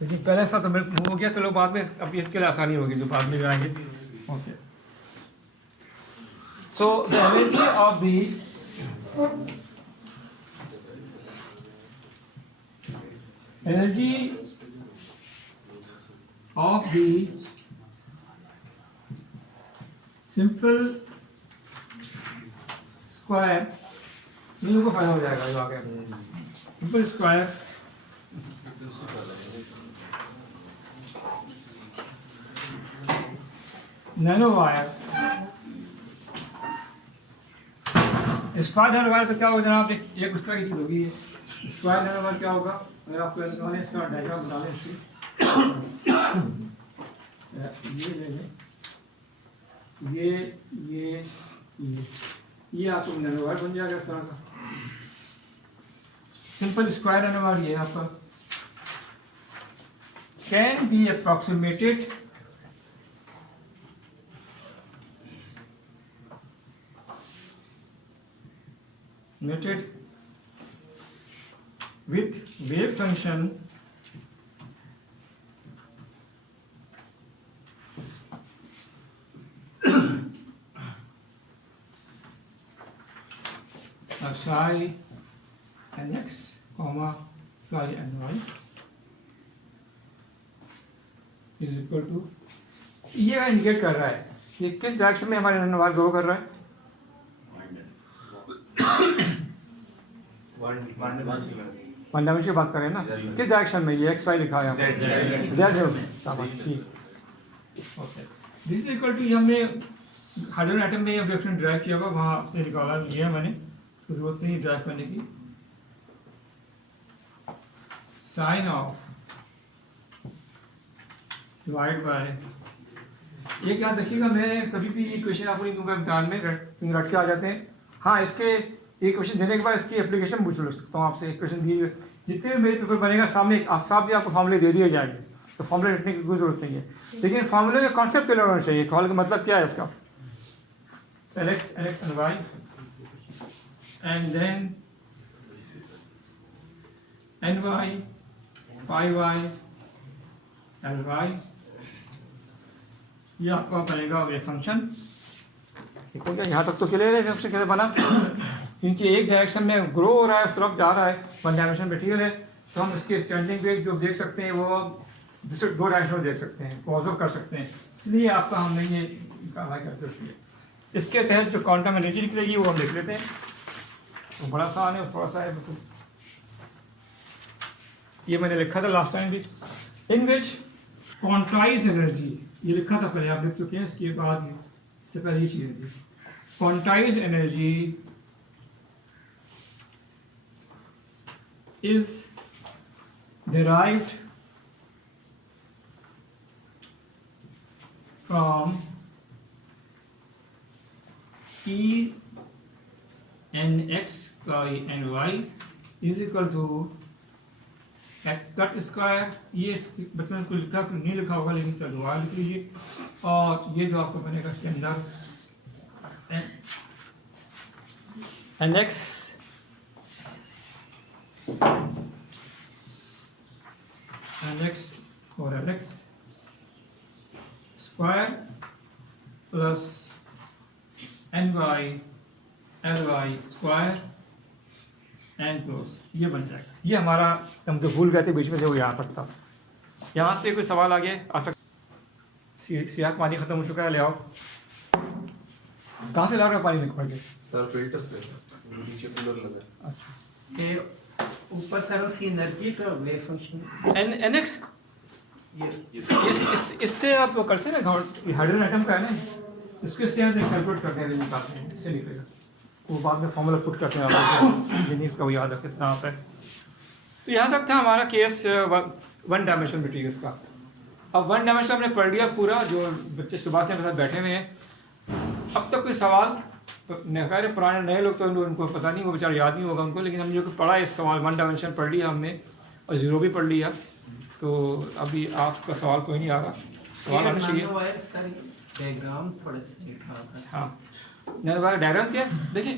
लेकिन पहले सा तो मेरे हो गया, तो लोग बाद में अब इसके लिए आसानी होगी जो बाद में आएंगे। Okay, so the energy of the simple square, इन को फायदा हो जाएगा जो आगे। Simple square nano wire, square nano wire तो क्या होगा जनाब, एक उस तरह की चीज होगी। स्क्वायर नैनो वायर क्या होगा, अगर आपको इसका डायग्राम बता दें, ये ले लें, ये आपको नैनो वायर बन जाएगा इस तरह का। सिंपल स्क्वायर नैनो वायर ये आपका can be approximated with wave function of psi nx, psi ny is equal to, ये इंडिकेट कर रहा है कि किस डायरेक्शन में हमारे नैनो वायर ग्रो कर रहा है। वन डायमेंशन की बात करें ना, किस डायरेक्शन में, ये एक्स वाई लिखा है जेड में। Okay, this is equal to, हमने हाइड्रोजन एटम में ये वेव ड्राइव किया हुआ, वहाँ से निकाला लिया मैंने, उसको जरूरत नहीं ड्राइव करने की। साइन ऑफ डिवाइड बाय, ये क्या देखिएगा, मैं कभी भी इक्वेशन आपको नहीं दूंगा इम्तिहान में, रट के आ जाते हैं। हाँ, इसके एक क्वेश्चन देने के बाद इसकी एप्लीकेशन पूछ सकता हूँ आपसे। एक क्वेश्चन दी, जितने भी मेरे पेपर बनेगा सामने आप साहब भी आपको फॉर्मूले दे दिए जाएंगे, तो फॉर्मूले रखने की कोई जरूरत नहीं है। लेकिन फॉर्मूले का कॉन्सेप्ट क्लियर होना चाहिए। फॉर्मूले का मतलब क्या है इसका, L X and Y and then N Y pi Y L Y, ये आपका बनेगा वेव फंक्शन। ठीक हो गया, यहाँ तक तो क्लियर है फंक्शन कैसे बना। क्योंकि एक डायरेक्शन में ग्रो हो रहा है, उस तरफ जा रहा है, वन डायमेंशन मटेरियल है, तो हम इसके स्टैंडिंग वेव जो देख सकते हैं वो दूसरे दो डायरेक्शन में देख सकते हैं, ऑब्जर्व कर सकते हैं। इसलिए आपका हमने ये कहा करते हैं। इसके तहत जो क्वांटम एनर्जी निकलेगी वो हम लिख लेते हैं, तो बड़ा आसान है, थोड़ा सा है मतलब, ये मैंने लिखा था लास्ट टाइम भी, इन विच क्वांटाइज एनर्जी, ये लिखा था पहले, आप लिख चुके हैं, इसके बाद इससे पहले ये चीज़ थी। Quantize energy is derived from E nx by ny is equal to cut square, ये बच्चों को लिखा नहीं लिखा होगा लेकिन चलो वहाँ लिख लीजिए। और ये जो आपको बनेगा इसके अंदर nx और nx square plus ny ly square and close, ये बन जाएगा। ये हमारा, हम तो भूल गए थे बीच में से, वो यहाँ तक था। यहाँ से कोई सवाल आगे आ सकता, सियाह पानी खत्म हो चुका है, ले आओ। कहाँ से ला रहे हो पानी निकल के? सर फिल्टर से, नीचे कूलर लगा। अच्छा, ये ऊपर सर सी एनर्जी का वेव फंक्शन nx, इससे आप करते हैं ना, हाइड्रोजन एटम का है ना, इसके से कैलकुलेट करते हैं, निकालते हैं, इससे निकलेगा। वो बाद में फॉर्मूला पुट करते हैं आप, इसका वो याद रखें यहाँ पे। तो यहाँ तक था हमारा केस वन डायमेंशन मटीरियल्स का। अब वन डायमेंशन हमने पढ़ लिया पूरा, जो बच्चे सुबह से मेरे साथ बैठे हुए हैं। अब तक कोई सवाल, खैर पुराने नए लोग तो उनको पता नहीं, वो बेचारा याद नहीं होगा उनको, लेकिन हमने जो पढ़ा इस सवाल वन डायमेंशन पढ़ लिया हमने, और जीरो भी पढ़ लिया। तो अभी आपका सवाल कोई नहीं आ रहा, सवाल आना चाहिए। डायग्राम थोड़े से हाँ, डायग्राम क्या देखिए,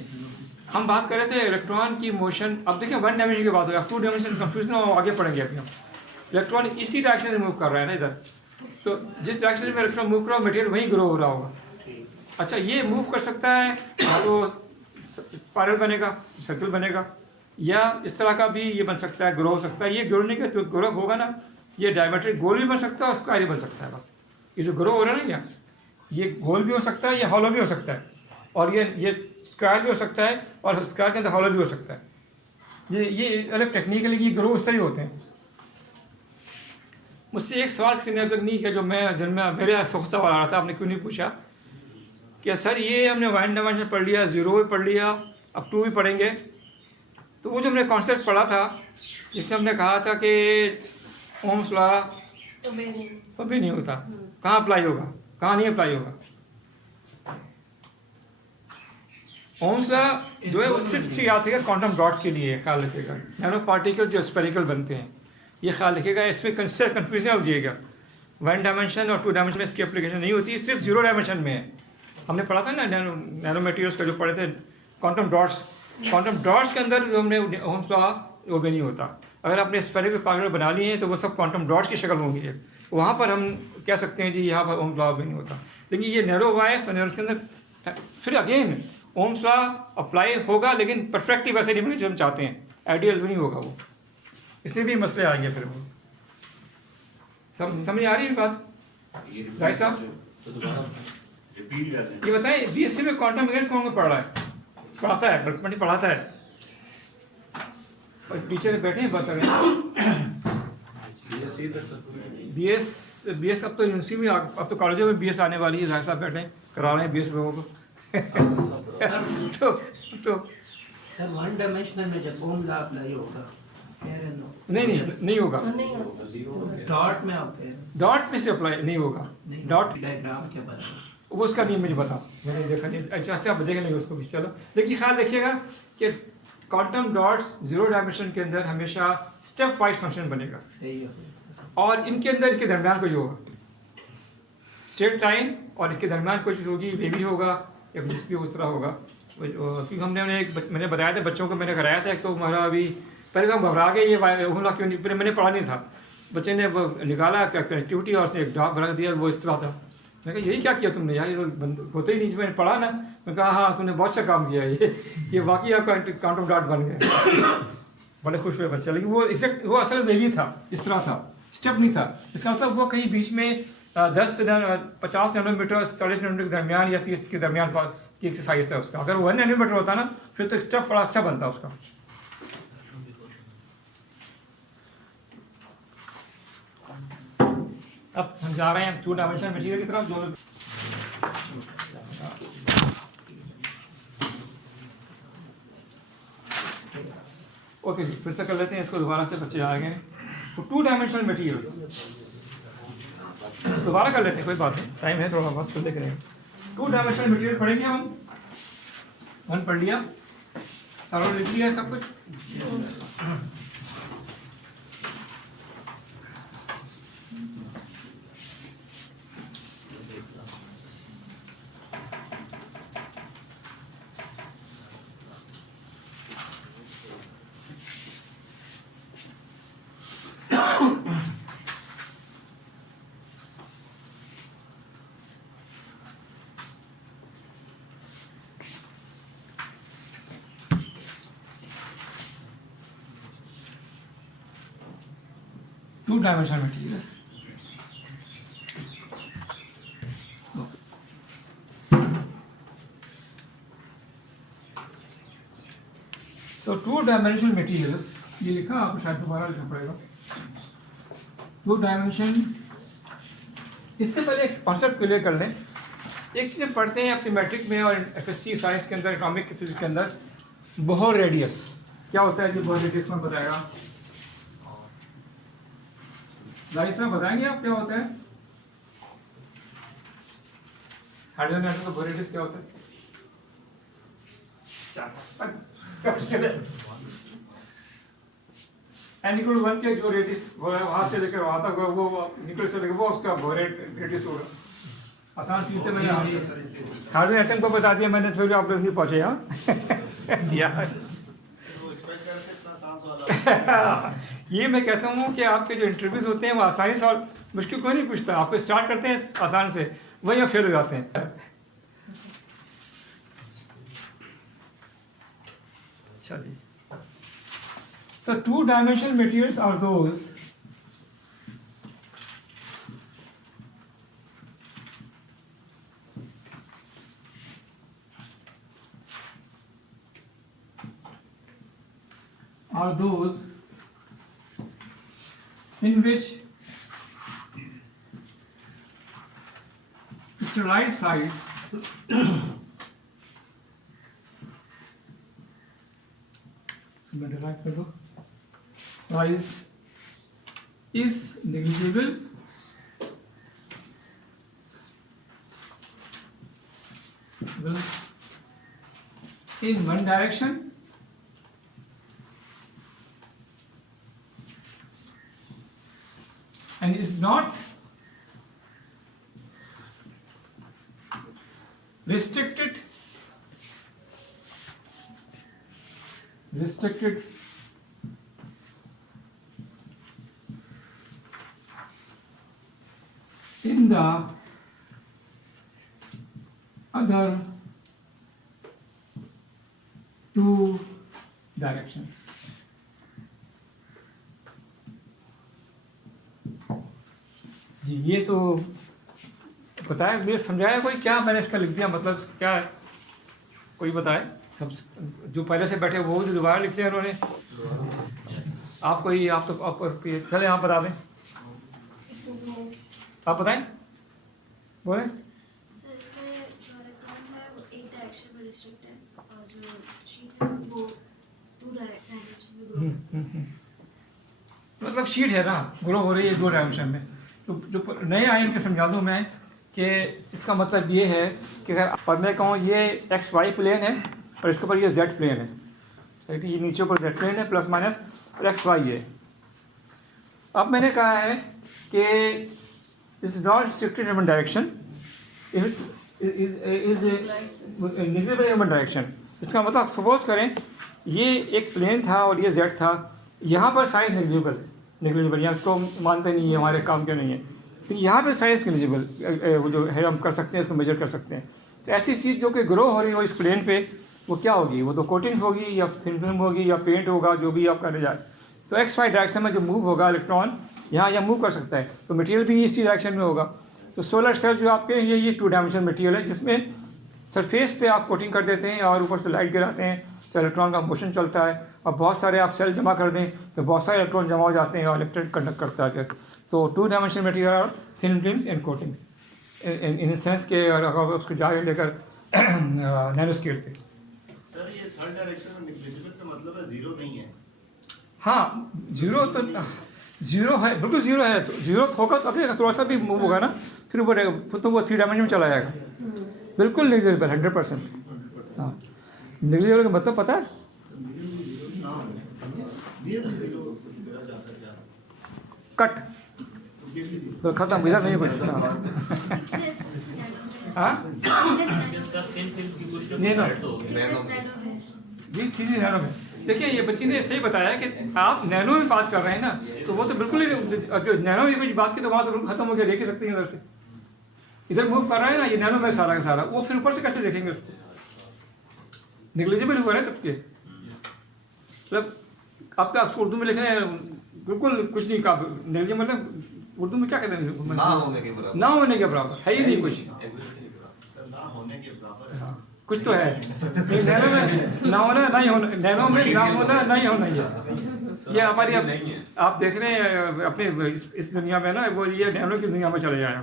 हम बात कर रहे थे इलेक्ट्रॉन की मोशन। अब देखिए वन डायमेंशन की बात हो, अब टू डायमेंशन कंफ्यूजन आगे पढ़ेंगे अभी हम। इलेक्ट्रॉन इसी डायरेक्शन में मूव कर रहा है ना इधर, तो जिस डायरेक्शन में इलेक्ट्रॉन मूव कर रहा है मटेरियल वहीं ग्रो हो रहा होगा। अच्छा, ये मूव कर सकता है तो स्पाइरल बनेगा, सर्कल बनेगा, या इस तरह का भी ये बन सकता है, ग्रो हो सकता है। ये ग्रो नहीं का जो ग्रो होगा ना, ये डायमेट्रिक गोल भी बन सकता है और स्क्वायर भी बन सकता है। बस ये जो ग्रो हो रहा है ना, ये गोल भी हो सकता है, ये हॉलो भी हो सकता है, और ये स्क्वायर भी हो सकता है, और स्क्वायर के अंदर हॉलो भी हो सकता है। ये अलग टेक्निकली ये ग्रो उस तरह होते हैं। मुझसे एक सवाल किसी ने तक नहीं किया जो मैं जन्म मेरे सवाल आ रहा था, आपने क्यों नहीं पूछा कि सर ये हमने वन डायमेंशन पढ़ लिया, जीरो भी पढ़ लिया, अब टू भी पढ़ेंगे, तो वो जो हमने कॉन्सेप्ट पढ़ा था जिसमें हमने कहा था कि ओम्स लॉ कभी नहीं होता, कहाँ अप्लाई होगा, कहाँ नहीं अप्लाई होगा। ओम्स लॉ जो है वो सिर्फ सी याद रखिएगा क्वांटम डॉट्स के लिए, ख्याल रखिएगा। नैनो पार्टिकल जो स्पेरिकल बनते हैं, ये ख्याल रखिएगा, इसमें कंफ्यूजन हो जाइएगा। वन डायमेंशन और टू डायमेंशन में इसकी एप्लीकेशन नहीं होती, सिर्फ जीरो डायमेंशन में है। हमने पढ़ा था ना नैनो मटेरियल्स का जो पढ़े थे, क्वांटम डॉट्स के अंदर जो हमने ओम्स लॉ वो भी नहीं होता। अगर आपने स्पेरिकल पार्टिकल बना लिए हैं तो वो सब क्वांटम डॉट्स की शक्ल होंगी, वहाँ पर हम कह सकते हैं जी यहाँ पर ओम्स लॉ भी नहीं होता। लेकिन ये नैरो वायर्स और नैरोस के अंदर फिर अगेन ओम्स लॉ अप्लाई होगा, लेकिन परफेक्टली वैसे नहीं मिले जो हम चाहते हैं, आइडियल नहीं होगा वो, इसलिए भी मसले आएंगे फिर वो। समझ आ रही है बात भाई साहब? ये बताएं बीएससी में क्वांटम मैकेनिक्स कौन पढ़ रहा है? पढ़ाता है बल्कि पढ़ाता है, और टीचर बैठे हैं बस। बीएस अब तो यूनिवर्सिटी में, अब तो कॉलेजों में बीएस आने वाली है, भाई साहब बैठे करा रहे हैं बीएस लोगों को। तो सर वन डायमेंशनल में जब ओम लॉ अप्लाई होगा, नहीं होगा। डॉट में आप डॉट में से अप्लाई नहीं होगा, डॉट डायग्राम के बारे में वो उसका नहीं मुझे पता, मैंने देखा नहीं। अच्छा आप देख लेंगे उसको भी, चलो। लेकिन ख्याल रखिएगा कि क्वांटम डॉट्स जीरो डायमेंशन के अंदर हमेशा स्टेप वाइज फंक्शन बनेगा, सही है, और इनके अंदर इसके दरमियान कोई होगा स्ट्रेट लाइन, और इसके दरमियान कोई चीज़ होगी, वेवी होगा या जिस भी उस तरह होगा। क्योंकि मैंने बताया था बच्चों को, मैंने कराया था, एक तो हमारा अभी पहले तो हम घबरा गए, ये हमला क्यों नहीं, मैंने पढ़ा नहीं था, बच्चे ने निकाला कनेक्टिविटी और से एक डॉट बना दिया, वो इस तरह था। मैं कहा यही क्या किया तुमने यार, ये होते ही नहीं। मैंने पढ़ा ना, मैं कहा हाँ तुमने बहुत अच्छा काम किया, ये वाकई आपका क्वांटम डॉट बन गया। बड़े खुश हुए बच्चे, लेकिन वो एग्जैक्ट वो असल में भी था, इस तरह था, स्टेप नहीं था। इसका मतलब वो कहीं बीच में 50 नैनोमीटर 40 नैनोमीटर के दरमियान या 30 के दरमियान की एक्सरसाइज था उसका। अगर 1 नैनोमीटर होता ना फिर तो स्टेप बड़ा अच्छा बनता उसका। अब हम जा रहे हैं टू डायमेंशनल मटेरियल की तरफ। दोनों ओके जी, फिर से कर लेते हैं इसको दोबारा से, बच्चे आ गए। तो टू डायमेंशनल मटेरियल्स दोबारा कर लेते हैं, कोई बात नहीं, टाइम है थोड़ा, बस देख रहे हैं। टू डायमेंशनल मटेरियल पढ़ेंगे हम, वन पढ़ लिया, सारा लिख लिया सब कुछ। Two-dimensional materials. So two-dimensional materials, ये लिखा आपको शायद दोबारा लिखना पड़ेगा। टू डायमेंशन, इससे पहले एक कॉन्सेप्ट क्लियर कर लें। एक चीज़ पढ़ते हैं अपनी मैट्रिक में और एफएससी साइंस के अंदर, एटॉमिक फिजिक्स के अंदर, बोहर रेडियस क्या होता है? जो बोहर रेडियस में बताएगा जाहिर साहब, बताएंगे आप क्या होता है? हाइड्रोजन एटम का बोहर रेडियस क्या होता है? n = 1 के जो रेडियस वहां से लेकर वहां तक वो न्यूक्लियस से लेकर वो उसका बोहर रेडियस होगा। आसान चीज से मैंने हाइड्रोजन एटम को बता दिया मैंने, फिर आप लोग नहीं पहुंचे यहाँ। यार वो एक्सपेक्ट करते इतना आसान सवाल ये मैं कहता हूँ कि आपके जो इंटरव्यूज होते हैं वो आसानी से और मुश्किल कोई नहीं पूछता, आपको स्टार्ट करते हैं आसान से, वही आप फेल हो जाते हैं। चलिए, so 2-dimensional materials are those in which steroid side size is negligible in one direction and is not restricted in the other two directions. जी ये तो बताया, मुझे समझाया कोई, क्या मैंने इसका लिख दिया, मतलब क्या है, कोई बताए? सब जो पहले से बैठे वो दोबारा लिख लिया उन्होंने। आप कोई, आप तो आप चले आप बता दें, आप बताएं, बोले। सर इसमें जो इलेक्ट्रॉन्स है वो एक डायरेक्शन में रिस्ट्रिक्ट है और जो शीट है वो 2 डायरेक्शन में ग्रो। मतलब शीट है ना, ग्रो हो रही है 2 डायमेंशन में। तो जो नए आयन के समझा दूँ मैं कि इसका मतलब ये है कि अगर और मैं कहूँ ये XY प्लेन है और इसके ऊपर ये Z प्लेन है, राइट, ये नीचे ऊपर Z प्लेन है प्लस माइनस और XY है। अब मैंने कहा है कि is not restricted in one direction, is negative in one direction. इसका मतलब सपोज करें ये एक प्लेन था और ये Z था, यहाँ पर साइज नेग्लिजिबल यहाँ इसको मानते नहीं है, हमारे काम के नहीं है, तो यहाँ पे साइज नेग्लिजिबल वो जो है हम कर सकते हैं, इसको मेजर कर सकते हैं। तो ऐसी चीज़ जो कि ग्रो हो रही हो इस प्लेन पे, वो क्या होगी? वो तो कोटिंग होगी या थिन फिल्म होगी या पेंट होगा, जो भी आप करने जाए। तो XY डायरेक्शन में जो मूव होगा इलेक्ट्रॉन यहाँ मूव कर सकता है, तो मटेरियल भी इसी डायरेक्शन में होगा। तो सोलर सेल जो आपके ये 2 डायमेंशनल मटेरियल है जिसमें सरफेस पे आप कोटिंग कर देते हैं और ऊपर से लाइट गिराते हैं, तो इलेक्ट्रॉन का मोशन चलता है और बहुत सारे आप सेल जमा कर दें तो बहुत सारे इलेक्ट्रॉन जमा हो जाते हैं और इलेक्ट्रिक कंडक्ट करता है। तो 2 डायमेंशनल मटेरियल और thin films and coatings in sense के, और अगर उसको जाए लेकर नैनो स्केल पे। सर ये थर्ड डायरेक्शन में नेग्लिजिबल का मतलब है जीरो नहीं है। हाँ, जीरो तो जीरो है, बिल्कुल जीरो है। तो जीरो होगा तो अगर थोड़ा सा भी मूव होगा ना फिर वो फिर तो वो 3 डायमेंशन में चला जाएगा, बिल्कुल नेग्लिजिबल 100%। हाँ, नेग्लिजिबल का मतलब पता है? कट तो खत्म, इधर नहीं कुछ। हाँ जी, चीज़ नैनो में। देखिए ये बच्ची ने सही बताया कि आप नैनो में बात कर रहे हैं ना, तो वो तो बिल्कुल ही, जो नैनो में कुछ बात की तो वहाँ तो बिल्कुल खत्म हो गया, देख ही सकते हैं इधर से। इधर मूव कर रहा है ना ये नैनो में सारा का सारा, वो फिर ऊपर से कैसे देखेंगे उसको? नेग्लिजिबल हुआ है सबके। मतलब आपका उर्दू में लिखना है बिल्कुल कुछ नहीं कहा, नेग्लिजिबल मतलब उर्दू में क्या कहते हैं? ना होने के बराबर, ना होने के बराबर है ही नहीं कुछ। सर ना होने के बराबर कुछ तो है, नैनो में ना होना नहीं होना, नैनो में ना होना नहीं होना, ये हमारी अब आप देख रहे हैं अपने इस दुनिया में ना, वो ये नैनो की दुनिया में चले जाए,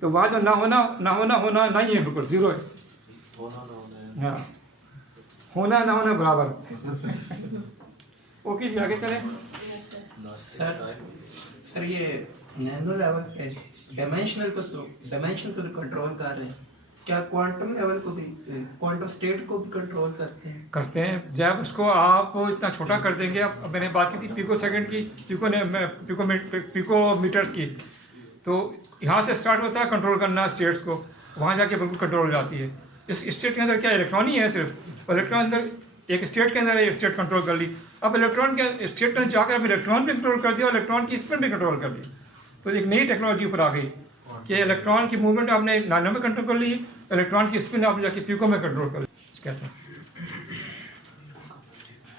तो वहाँ जो ना होना नहीं है, बिल्कुल जीरो है। हाँ, होना ना होना बराबर। ओके जी, आगे चलें। सर ये नैनो लेवल पे डायमेंशन को तो कंट्रोल कर रहे हैं, क्या क्वांटम लेवल को भी, क्वांटम स्टेट को भी कंट्रोल करते हैं? जब उसको आप इतना छोटा कर देंगे, अब मैंने बात की थी पिको सेकंड की, पिकोमीटर्स की, तो यहाँ से स्टार्ट होता है कंट्रोल करना स्टेट्स को, वहाँ जाके बिल्कुल कंट्रोल हो जाती है। इस स्टेट के अंदर क्या इलेक्ट्रॉन ही है सिर्फ, और इलेक्ट्रॉन अंदर एक स्टेट के अंदर एक स्टेट कंट्रोल कर ली। अब इलेक्ट्रॉन के स्टेट के अंदर जाकर अब इलेक्ट्रॉन भी कंट्रोल कर दिया और इलेक्ट्रॉन की स्पिन भी कंट्रोल कर ली। तो एक नई टेक्नोलॉजी ऊपर आ गई कि इलेक्ट्रॉन की मूवमेंट आपने नानो में कंट्रोल कर ली, इलेक्ट्रॉन की स्पिन आपने जाके पिको में कंट्रोल कर ली। कहते हैं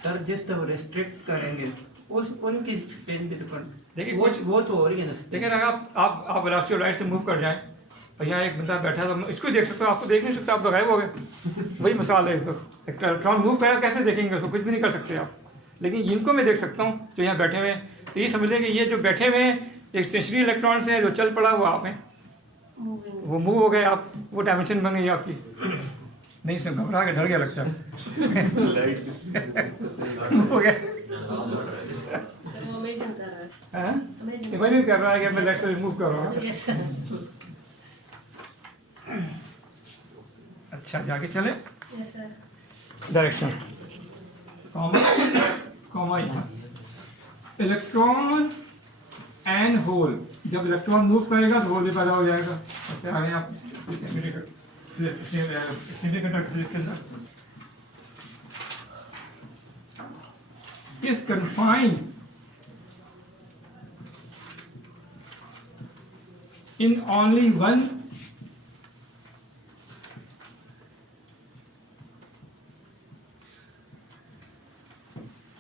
सर जिस तरह रिस्ट्रिक्ट करेंगे उस उनकी स्पिन भी तो देखिए, वो तो हो रही है ना। लेकिन अगर आप वेलोसिटी ऑफ लाइट से मूव कर जाएं और यहाँ एक बंदा बैठा है तो इसको देख सकते हो, आपको देख नहीं सकते, आप तो गायब हो गए। वही मसाल है। तो इलेक्ट्रॉन मूव करेगा कैसे देखेंगे उसको, कुछ भी नहीं कर सकते आप। लेकिन इनको मैं देख सकता हूँ जो यहाँ बैठे हुए हैं। तो ये समझ लें कि ये जो बैठे हुए हैं एक स्टेशनरी इलेक्ट्रॉन से जो चल पड़ा वो आप हैं, वो मूव हो गए आप, वो डायमेंशन बन गई आपकी। नहीं सब घबरा के डर गया लगता है। हो गया इमेजिन कर रहा है कि मैं लेफ्ट से रिमूव कर रहा हूँ। अच्छा जाके चले डायरेक्शन कॉमा यहाँ इलेक्ट्रॉन एंड होल। जब इलेक्ट्रॉन मूव करेगा तो होल भी पैदा हो जाएगा। आगे आप is confined in only one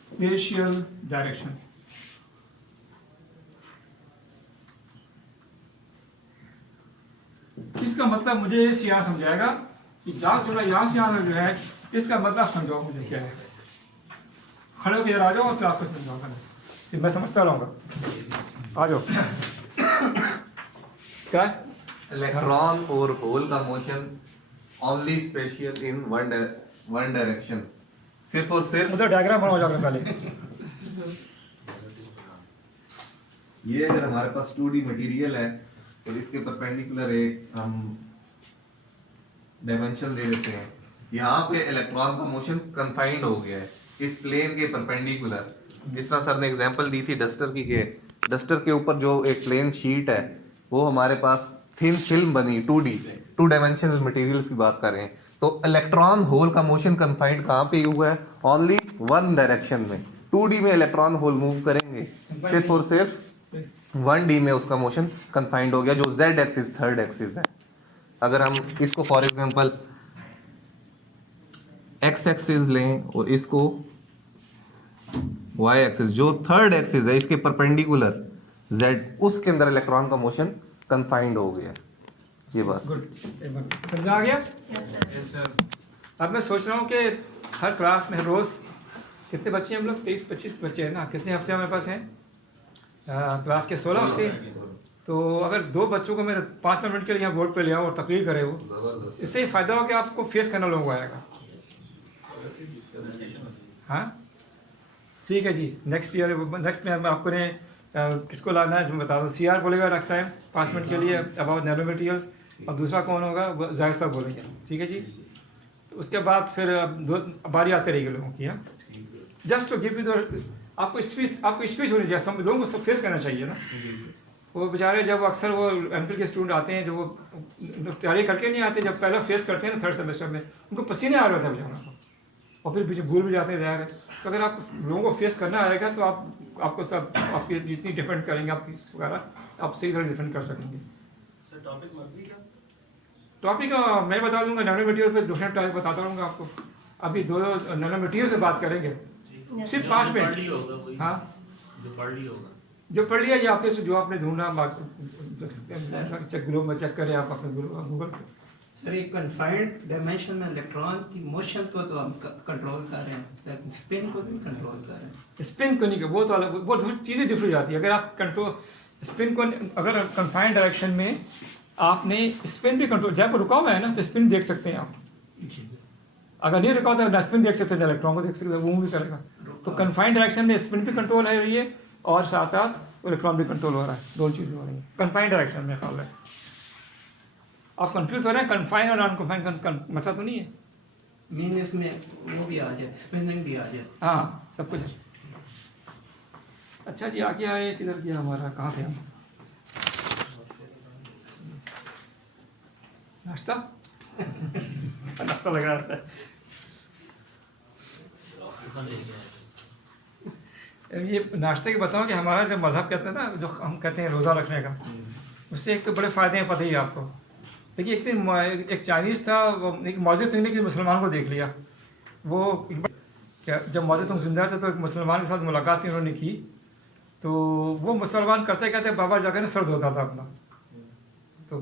spatial direction. इसका मतलब मुझे सिया समझाएगा कि जाग थोड़ा यहाँ से आना जो है, इसका मतलब समझाओ मुझे क्या है। खड़े होकर आ जाओ और क्लास को समझाओ, मैं समझता रहूँगा। आ जाओ क्लास। इलेक्ट्रॉन और होल का motion only special in one direction, सिर्फ और सिर्फ। मतलब डायग्राम बनाओ जाकर पहले। ये अगर हमारे पास 2D मटेरियल है तो इसके परपेंडिकुलर एक हम डायमेंशन दे देते हैं। यहाँ पे इलेक्ट्रॉन का मोशन कन्फाइंड हो गया है इस प्लेन के परपेंडिकुलर। जिस तरह सर ने एग्जांपल दी थी डस्टर की, के डस्टर के ऊपर जो एक प्लेन शीट है वो हमारे पास थिन फिल्म बनी 2D 2 डायमेंशनल मटेरियल्स की बात कर रहे हैं। तो इलेक्ट्रॉन होल का मोशन कन्फाइंड कहाँ पे हुआ है? ओनली वन डायरेक्शन में। 2D में इलेक्ट्रॉन होल मूव करेंगे, सिर्फ और सिर्फ 1D में उसका मोशन कन्फाइंड हो गया, जो Z एक्सिस थर्ड एक्सिस है। अगर हम इसको फॉर एग्जांपल X एक्सिस लें और इसको Y एक्सिस, जो थर्ड एक्सिस है इसके परपेंडिकुलर Z, उसके अंदर इलेक्ट्रॉन का मोशन कन्फाइंड हो गया। ये बात गुड, समझा आ गया? Yes sir. अब मैं सोच रहा हूँ कि हर क्लास में रोज कितने बच्चे हैं हम लोग? 23-25 बच्चे हैं ना। कितने हफ्ते हमारे पास हैं? क्लास के 16 हफ्ते। तो अगर 2 बच्चों को मेरे 5 मिनट के लिए यहाँ बोर्ड पे ले आओ और तकरीर करे वो, इससे ही फायदा हो कि आपको फेस करना लोगों को आएगा। हाँ ठीक है जी। नेक्स्ट में आपको ने किसको लाना है मैं बता दूँ। CR बोलेगा नेक्स्ट टाइम 5 मिनट के लिए अबाउट नैनो मटेरियल्स, और दूसरा कौन होगा? जाहिर साहब बोलेंगे। ठीक है जी। उसके बाद फिर बारी आते रहेगी लोगों की। हाँ just to give you the, आपको स्पीच होनी चाहिए, सब लोगों को सब फेस करना चाहिए ना। वो बेचारे जब अक्सर वो MPhil के स्टूडेंट आते हैं, जो वो तैयारी करके नहीं आते, जब पहला फेस करते हैं ना 3rd सेमेस्टर में, उनको पसीने आ रहे होते हैं बेचारों को, और फिर पीछे भूल भी जाते हैं ज़ाहिर है। तो अगर आप लोगों को फेस करना आएगा तो आपको सब आपकी जितनी डिफेंड करेंगे आप फीस वगैरह, आप सही तरह डिफेंड कर सकेंगे। सर टॉपिक मत क्या? टॉपिक मैं बता दूंगा, नैनो मटेरियल पर डिफरेंट टॉपिक बताता रहूँगा आपको। अभी 2 नैनो मटेरियल से बात करेंगे सिर्फ 5 मिनट। हाँ जो पढ़ लिया या आपके जो आपने ढूंढा ग्रुप में चेक करें आप अपने गूगल पे। सर ये कन्फाइंड डायमेंशन में इलेक्ट्रॉन की मोशन को तो हम कंट्रोल कर रहे हैं, लेकिन स्पिन को भी कंट्रोल कर रहे हैं। स्पिन को नहीं, वो तो अलग, वो चीज़ें डिफरेंट जाती है। अगर आप कंट्रोल स्पिन को, अगर कन्फाइंड डायरेक्शन में आपने स्पिन भी कंट्रोल, जब रुका हुआ है ना तो स्पिन देख सकते हैं आप। अगर नहीं रुका होता है स्पिन देख सकते हैं, इलेक्ट्रॉन को देख सकते हैं, वो भी करेगा। तो कन्फाइंड डायरेक्शन में स्पिन भी कंट्रोल है रही है और साथ साथ इलेक्ट्रॉन भी कंट्रोल हो रहा है। 2 चीज़ें हो रही हैं कन्फाइंड डायरेक्शन में। ख्याल है आप कंफ्यूज हो रहे हैं, कन्फाइंड और नॉन कन्फाइंड मतलब तो नहीं है। मीन इसमें वो भी आ जाए, स्पिनिंग भी आ जाए। हाँ सब कुछ। अच्छा जी आगे आए, किधर गया हमारा, कहाँ थे हम? नाश्ता नाश्ता लग रहा है। ये नाश्ते के बताऊं कि हमारा जो मज़हब कहते हैं ना, जो हम कहते हैं रोज़ा रखने का, उससे एक तो बड़े फ़ायदे हैं, पता ही है आपको। देखिए एक दिन एक चाइनीज़ था, एक मौजूद ने कि मुसलमान को देख लिया। वो क्या जब मौजूद तुम जिंदा थे तो एक मुसलमान के साथ मुलाकात उन्होंने की, तो वो मुसलमान करते कहते बाबा जाकर ना सर धोता था अपना। तो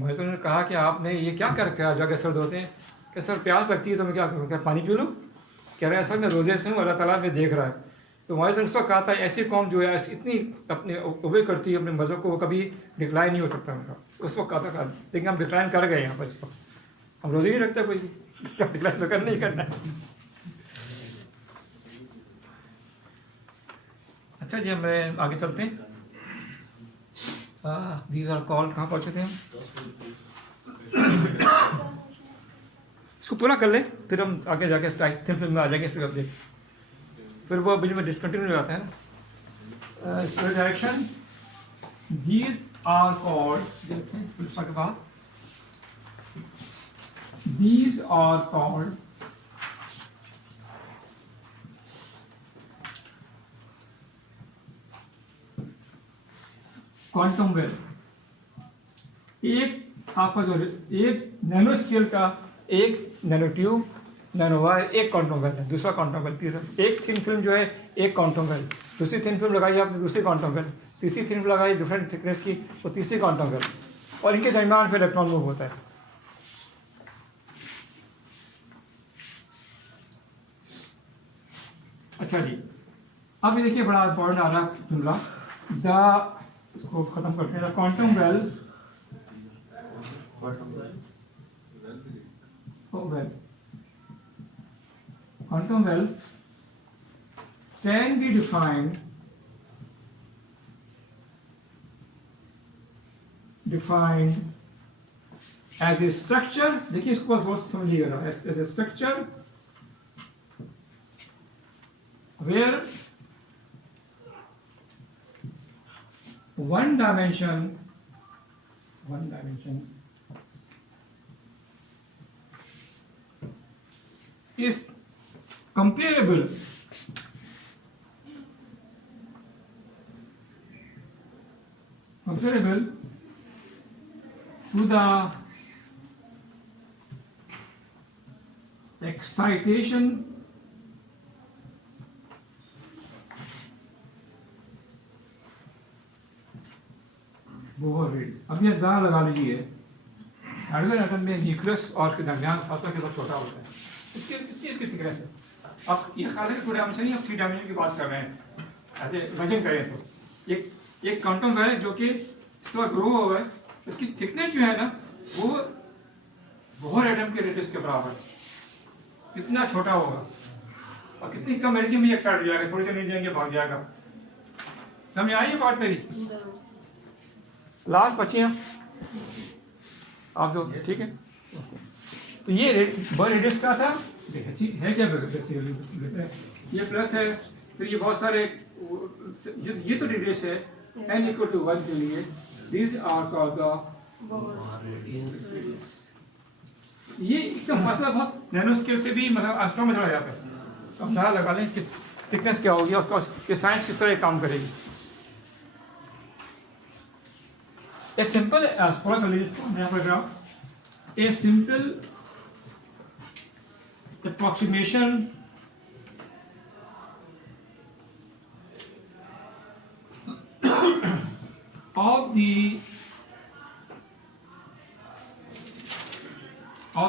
मौजूद ने कहा कि आपने ये क्या कर क्या जाकर सर धोते हैं? कि सर प्यास लगती है तो मैं क्या करूँ, क्या पानी पी लूँ? कह रहे हैं सर मैं रोज़े से हूँ, अल्लाह ताला में देख रहा है। तो हमारे ने उस वक्त कहा था ऐसी कौम जो है इतनी अपने ओबे करती है अपने मज़हब को, वो कभी डिक्लाइन नहीं हो सकता उनका। उस वक्त कहा था, लेकिन हम डिक्लाइन कर गए यहाँ पर इस वक्त। हम रोज़े नहीं रखते कोई, डिक्लाइन तो करना ही करना है। अच्छा जी, हमें आगे चलते हैं। दीज आर कॉल, कहाँ पहुँचे थे हम? इसको पूरा कर ले, फिर हम आगे जाके टाइटल फिल्म में आ जाएंगे, फिर अब देख, फिर वो बीच में डिसकंटिन्यू हो जाता है ना। डायरेक्शन, दीज आर कॉल्ड, के बाद these are called quantum well. एक आपका जो एक नैनो स्केल का, एक नैनो ट्यूब, नैनो वायर, एक क्वांटम वेल है, दूसरा क्वांटम वेल, तीसरा एक थिन फिल्म जो है एक क्वांटम वेल, दूसरी थिन फिल्म लगाई आपने दूसरी क्वांटम वेल, तीसरी थिन फिल्म लगाई डिफरेंट थिकनेस की वो तीसरी क्वांटम वेल, और इनके दरमियान फिर इलेक्ट्रॉन मूव होता है। अच्छा जी, अब ये देखिए बड़ा इंपॉर्टेंट आ रहा है जुमला, द, इसको खत्म करते हैं, quantum well, quantum well can be defined as a structure, देखिए इसको बहुत समझिएगा, as a structure where one dimension is comparable to the excitation Bohr rate। अब ये दाग लगा लीजिए, हाइड्रोजन एटम में न्यूक्लियस और के दरमियान फासला के साथ छोटा होता है, इसकी थिकनेस है। अब ये खाली टू डायमेंशन नहीं, अब 3 डायमेंशन की बात कर रहे हैं। ऐसे इमेजिन करें तो एक क्वांटम वेल जो कि इस तरह ग्रो हुआ है, उसकी थिकनेस जो है ना वो बोहर एटम के रेडियस के बराबर, कितना छोटा होगा और कितनी कम एनर्जी में एक्साइट हो जाएगा, थोड़ी देर नहीं जाएंगे भाग जाएगा। समझ आई बात मेरी? लास्ट बची हैं आप जो, ठीक है। तो ये बोहर रेडियस का था, है क्या बेसिकली, ये प्लस है, फिर ये बहुत सारे ये तो रेडियस है n इक्वल टू 1 के लिए, these are called the ये इसका मसला बहुत नैनो स्केल से भी मतलब एस्ट्रो में चला जाता है। तो अंदाजा लगा लें इसकी थिकनेस क्या होगी और ये साइंस किस तरह काम करेगी। ए सिंपल थोड़ा कर लीजिए इसको नया paragraph, a simple approximation of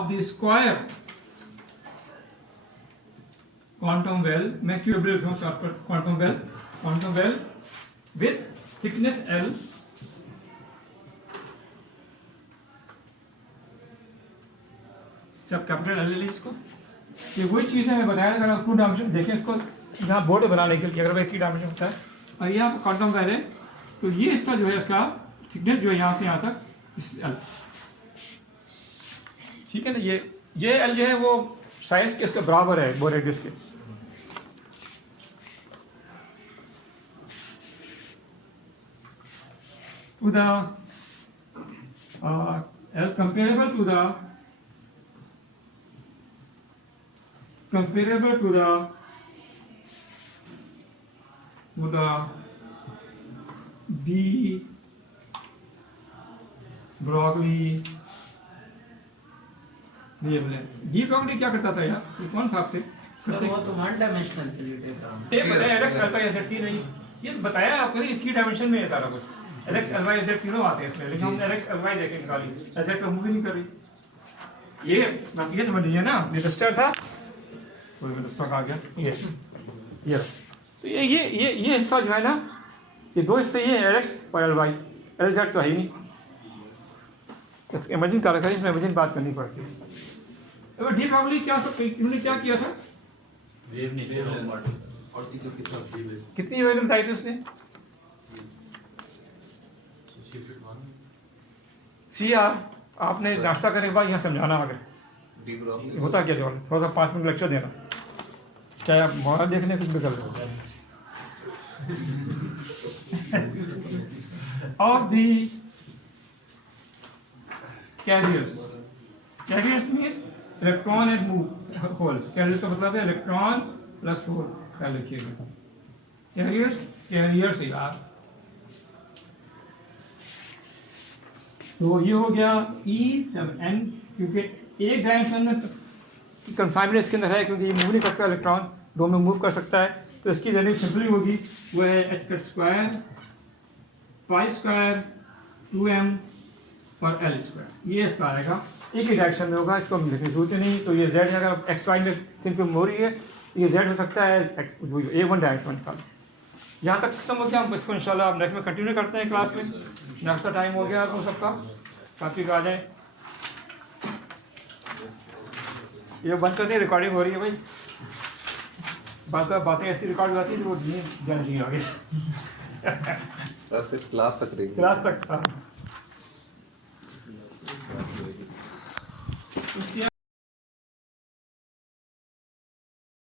the square quantum well, quantum well with thickness L सब कैपिटल L ले लीजिए इसको। ये वही चीज़ है मैं बताया, अगर आप 2 डायमेंशन देखें इसको, यहाँ बोर्ड बनाने के लिए अगर भाई 3 डायमेंशन होता है और ये आप क्वांटम वेल है, तो ये इसका जो है इसका थिकनेस जो है यहाँ से यहाँ तक इस L, ठीक है ना। ये L जो है वो साइज के इसके बराबर है बोहर रेडियस के। to the L comparable to the मुदा बी ब्रोकली ये बोले जी ब्रोकली क्या करता था यार, ये कौन था आपके? सर वो तो वन डायमेंशनल के लिए डायग्राम ये बताया एलेक्स अल्फा एजेड थी नहीं, ये बताया आपको ये 3 डायमेंशन में है सारा कुछ। एलेक्स अल्फा एजेड तीनों आते हैं इसमें, लेकिन हमने एलेक्स अल्फा देखे निकाली, एजेड पे मूव ही नहीं कर रही। ये बस ये समझ लीजिए ना, ये रजिस्टर था, कोई रजिस्टर आ गया ये तो ये हिस्सा जो है ना, ये दो हिस्से, ये एलेक्स और एलवाई, एलजेड तो है ही नहीं, इसका इमेजिन कर रखा है, इसमें इमेजिन बात करनी पड़ती है। अब डी ब्रोकली क्या इन्होंने क्या किया था, वेव नेचर ऑफ पार्टिकल और तीसरा के साथ वेव कितनी वैल्यू बताई थी उसने? शिफ्टेड वन सी आर आपने नाश्ता करने के बाद यहाँ समझाना आगे डी ब्रोकली होता क्या जो थोड़ा सा 5 मिनट लेक्चर देना, चाहे आप मोबाइल देखने कुछ भी कर लो। Of the carriers means electron and move hole, carriers का मतलब है इलेक्ट्रॉन प्लस होल, ख्याल रखिएगा कैरियर्स यार। तो ये हो गया E7n, क्योंकि एक डायमेंशन में कन्फाइनमेंट इसके अंदर है, क्योंकि ये मूव नहीं करता इलेक्ट्रॉन, दो में मूव कर सकता है, तो इसकी वैल्यू सिंपली होगी वो है h cut square pi square 2m और l स्क्वायर, ये इसका आएगा, एक ही डायरेक्शन में होगा, इसको हम लिखने की जरूरत ही नहीं। तो ये z अगर x y में थिन फिल्म हो रही है, ये z हो सकता है a1 डायरेक्शन का। यहाँ तक खत्म हो गया, हम इसको इंशाल्लाह आप नेक्स्ट में कंटिन्यू करते हैं क्लास में। नेक्स्ट का टाइम हो गया आप लोग सबका, काफ़ी आ जाए, ये बंद कर दिए, रिकॉर्डिंग हो रही है भाई, बातें ऐसी रिकॉर्ड हो जाती है जो वो नहीं आगे सर सिर्फ क्लास तक रहेगी, क्लास तक।